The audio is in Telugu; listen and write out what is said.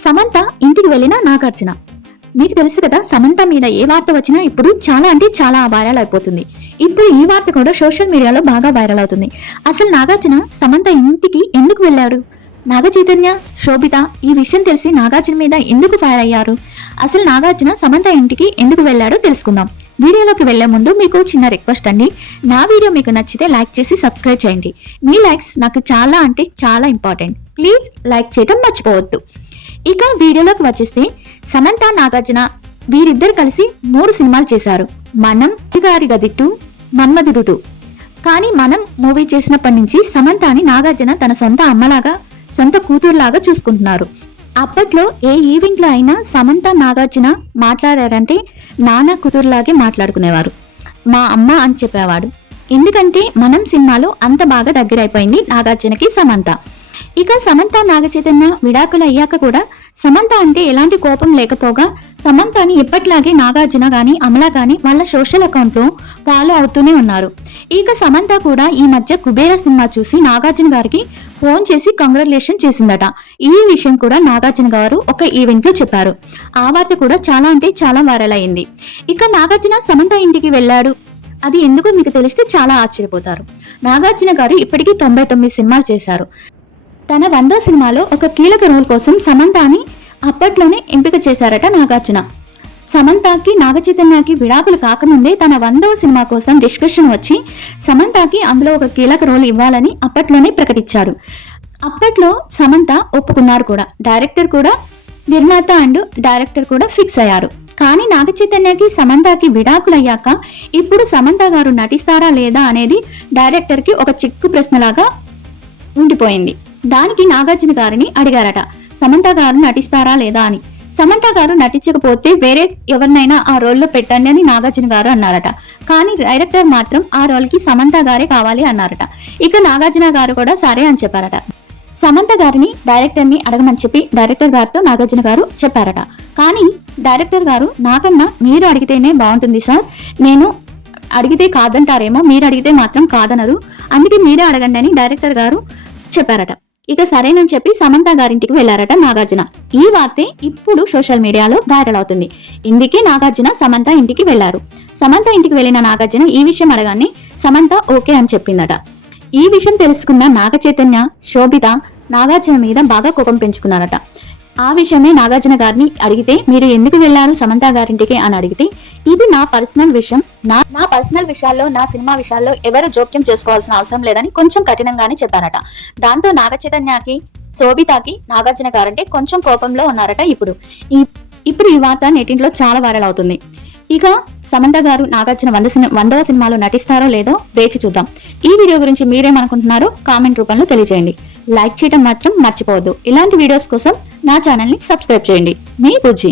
సమంత ఇంటికి వెళ్ళిన నాగార్జున. మీకు తెలుసు కదా సమంత మీద ఏ వార్త వచ్చినా ఇప్పుడు చాలా అంటే చాలా వైరల్ అయిపోతుంది. ఇప్పుడు ఈ వార్త కూడా సోషల్ మీడియాలో బాగా వైరల్ అవుతుంది. అసలు నాగార్జున సమంత ఇంటికి ఎందుకు వెళ్ళాడు? నాగ చైతన్య శోభిత ఈ విషయం తెలిసి నాగార్జున మీద ఎందుకు ఫైర్ అయ్యారు? అసలు నాగార్జున సమంత ఇంటికి ఎందుకు వెళ్ళాడో తెలుసుకుందాం. వీడియోలోకి వెళ్ళే ముందు మీకు చిన్న రిక్వెస్ట్ అండి. నా వీడియో మీకు నచ్చితే లైక్ చేసి సబ్స్క్రైబ్ చేయండి. మీ లైక్స్ నాకు చాలా అంటే చాలా ఇంపార్టెంట్ ప్లీజ్ లైక్ చేయడం మర్చిపోవద్దు. ఇక వీడియోలోకి వచ్చేస్తే సమంత నాగార్జున వీరిద్దరు కలిసి మూడు సినిమాలు చేశారు. మనం చిగారి గదిట్టు మన్మధుడు కానీ మనం మూవీ చేసినప్పటి నుంచి సమంతాని నాగార్జున తన సొంత అమ్మలాగా సొంత కూతురులాగా చూసుకుంటున్నారు. అప్పట్లో ఏ ఈవెంట్లో అయినా సమంత నాగార్జున మాట్లాడారంటే నాన్న కూతురులాగే మాట్లాడుకునేవారు. మా అమ్మ అని చెప్పేవాడు. ఎందుకంటే మనం సినిమాలో అంత బాగా దగ్గరైపోయింది నాగార్జునకి సమంత. ఇక సమంత నాగచైతన్య విడాకులు అయ్యాక కూడా సమంత అంటే ఎలాంటి కోపం లేకపోగా సమంతని ఇప్పట్లాగే నాగార్జున గాని అమల గాని వాళ్ళ సోషల్ అకౌంట్లో ఫాలో అవుతూనే ఉన్నారు. ఇక సమంత కూడా ఈ మధ్య కుబేర సినిమా చూసి నాగార్జున గారికి ఫోన్ చేసి కంగ్రాచులేషన్ చేసిందట. ఈ విషయం కూడా నాగార్జున గారు ఒక ఈవెంట్లో చెప్పారు. ఆ వార్త కూడా చాలా అంటే చాలా వైరల్ అయింది. ఇక నాగార్జున సమంత ఇంటికి వెళ్ళాడు. అది ఎందుకు మీకు తెలిస్తే చాలా ఆశ్చర్యపోతారు. నాగార్జున గారు ఇప్పటికీ తొంభై తొమ్మిది సినిమాలు చేశారు. తన వందో సినిమాలో ఒక కీలక రోల్ కోసం సమంతాని అప్పట్లోనే ఎంపిక చేశారట నాగార్జున. సమంతకి నాగచైతన్యకి విడాకులు కాకముందే తన వందవ సినిమా కోసం డిస్కషన్ వచ్చి సమంతకి అందులో ఒక కీలక రోల్ ఇవ్వాలని అప్పట్లోనే ప్రకటించారు. అప్పట్లో సమంత ఒప్పుకున్నారు కూడా. డైరెక్టర్ కూడా నిర్మాత అండ్ డైరెక్టర్ కూడా ఫిక్స్ అయ్యారు. కానీ నాగచైతన్యకి సమంతకి విడాకులు అయ్యాక ఇప్పుడు సమంత గారు నటిస్తారా లేదా అనేది డైరెక్టర్కి ఒక చిక్కు ప్రశ్నలాగా ఉండిపోయింది. దానికి నాగార్జున గారిని అడిగారట. సమంత గారు నటిస్తారా లేదా అని. సమంత గారు నటించకపోతే వేరే ఎవరినైనా ఆ రోల్లో పెట్టండి అని నాగార్జున గారు అన్నారట. కానీ డైరెక్టర్ మాత్రం ఆ రోల్కి సమంత గారే కావాలి అన్నారట. ఇక నాగార్జున గారు కూడా సరే అని చెప్పారట. సమంత గారిని డైరెక్టర్ని అడగమని చెప్పి డైరెక్టర్ గారితో నాగార్జున గారు చెప్పారట. కానీ డైరెక్టర్ గారు నాకన్నా మీరు అడిగితేనే బాగుంటుంది సార్. నేను అడిగితే కాదంటారేమో మీరు అడిగితే మాత్రం కాదనరు. అందుకే మీరే అడగండి అని డైరెక్టర్ గారు చెప్పారట. ఇక సరేనని చెప్పి సమంత గారింటికి వెళ్ళారట నాగార్జున. ఈ వార్తే ఇప్పుడు సోషల్ మీడియాలో వైరల్ అవుతుంది. ఇందుకే నాగార్జున సమంత ఇంటికి వెళ్ళారు సమంత ఇంటికి వెళ్ళిన నాగార్జున ఈ విషయం అడగానే సమంత ఓకే అని చెప్పిందట. ఈ విషయం తెలుసుకున్న నాగ చైతన్య శోభిత నాగార్జున మీద బాగా కోపం పెంచుకున్నారట. ఆ విషయమే నాగార్జున గారిని అడిగితే మీరు ఎందుకు వెళ్ళారు సమంత గారింటికి? అని అడిగితే ఇది నా పర్సనల్ విషయం. నా నా పర్సనల్ విషయాల్లో నా సినిమా విషయాల్లో ఎవరు జోక్యం చేసుకోవాల్సిన అవసరం లేదని కొంచెం కఠినంగానే చెప్పారట. దాంతో నాగ చైతన్యకి శోభితకి నాగార్జున గారంటే కొంచెం కోపంలో ఉన్నారట ఇప్పుడు. ఈ ఇప్పుడు ఈ వార్త నెటింట్లో చాలా వైరల్ అవుతుంది. ఇక సమంత గారు నాగార్జున వంద సినిమా వందవ సినిమాలో నటిస్తారో లేదో వేచి చూద్దాం. ఈ వీడియో గురించి మీరేమనుకుంటున్నారో కామెంట్ రూపంలో తెలియజేయండి. లైక్ చేయడం మాత్రం మర్చిపోవద్దు. ఇలాంటి వీడియోస్ కోసం నా ఛానల్ని సబ్స్క్రైబ్ చేయండి. మీ బుజ్జి.